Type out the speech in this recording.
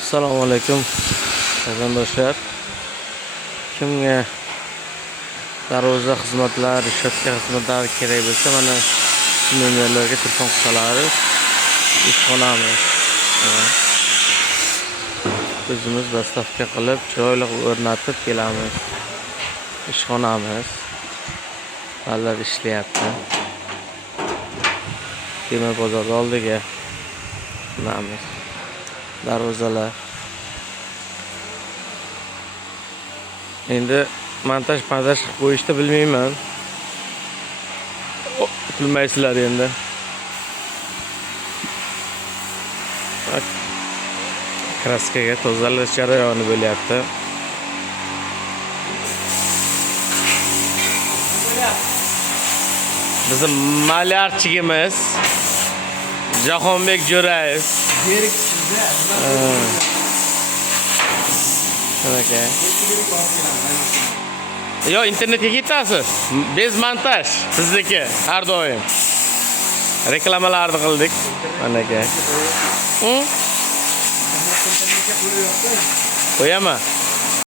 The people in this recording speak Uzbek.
Assalomu alaykum vatandoshlar. Kimga darvoza xizmatlar, ishlatga xizmatlar kerak bo'lsa, mana shu nomerlarga telefon qilsalar, ishxonamiz. O'zimiz dastavka qilib, chiroyli o'rnatib kelamiz. Ishxonamiz. Hozir ishlayapti. Temir bozor oldiga qilamiz. Darvozalar. Endi montaj qilib qo'yishni bilmayman. Bilmaysizlar endi. Kraskaga tozalash jarayoni bo'lyapti. Bizim malyarchigimiz Jahonbek Jo'rayev. Okay. Yo, internetga ketasiz. Bez montaj sizniki har doim. Reklamalarni qildik. Mana aka. Qo'yaman.